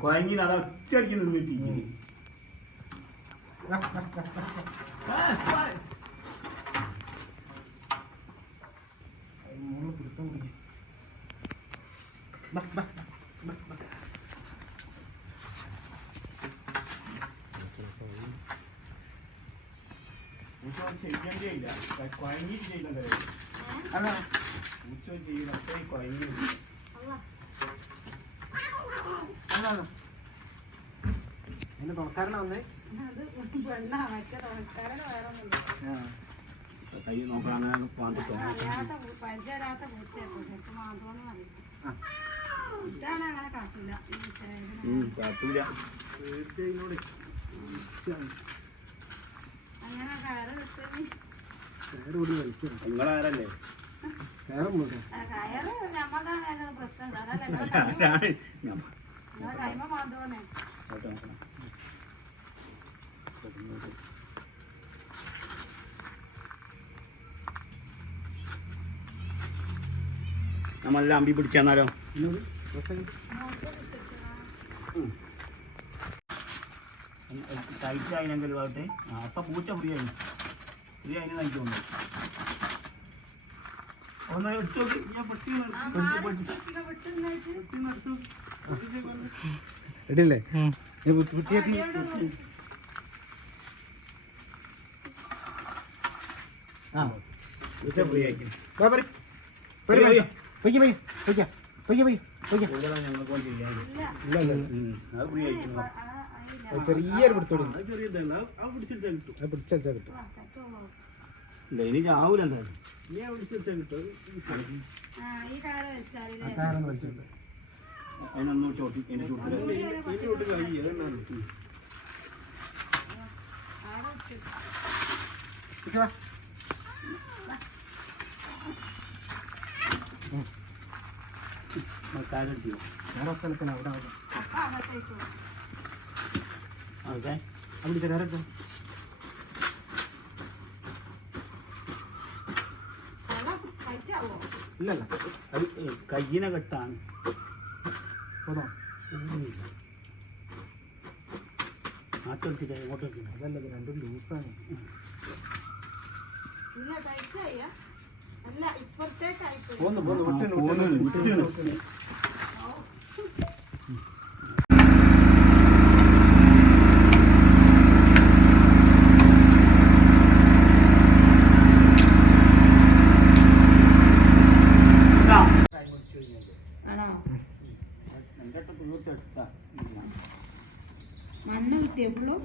കുഴങ്ങിന് അത് ഒച്ചടിക്ക് നിന്നിട്ട് ശരിക്കും ചെയ്യില്ല കുഴങ്ങിട്ട് ചെയ്യുന്നത് അല്ല ഉച്ച ചെയ്യില്ല അത്രയും കുഴങ്ങി എന്നെ തുണക്കാരനാ വന്നേ കൈ നോക്കാണ് കാട്ടൂല നിങ്ങളാരല്ലേ നമ്മളെല്ലാം അമ്പി പിടിച്ചെന്നാലോ ടൈറ്റ് ആയിനെങ്കിൽ ആവട്ടെ അപ്പം പൂച്ച ഫ്രീ ആയി ഫ്രീ ആയി നയിക്കുന്നു ഒന്ന് എടുത്തു ഞാൻ ഇടില്ലേ ആ പൂച്ച ഫ്രീ ആയിരിക്കും ചെറിയൊരു പിടുത്തോടി പിടിച്ചാ കിട്ടും ഇനി ചാവൂലോ അതിനൊന്നും ചോട്ടി എന്റെ ഇല്ലല്ല അത് കയ്യിനെ കെട്ടാണ് ആട്ടെടുത്തിട്ട് ഇങ്ങോട്ട് അതല്ല രണ്ടും ലൂസാണ് മണ്ണ് കിട്ടിയപ്പോഴും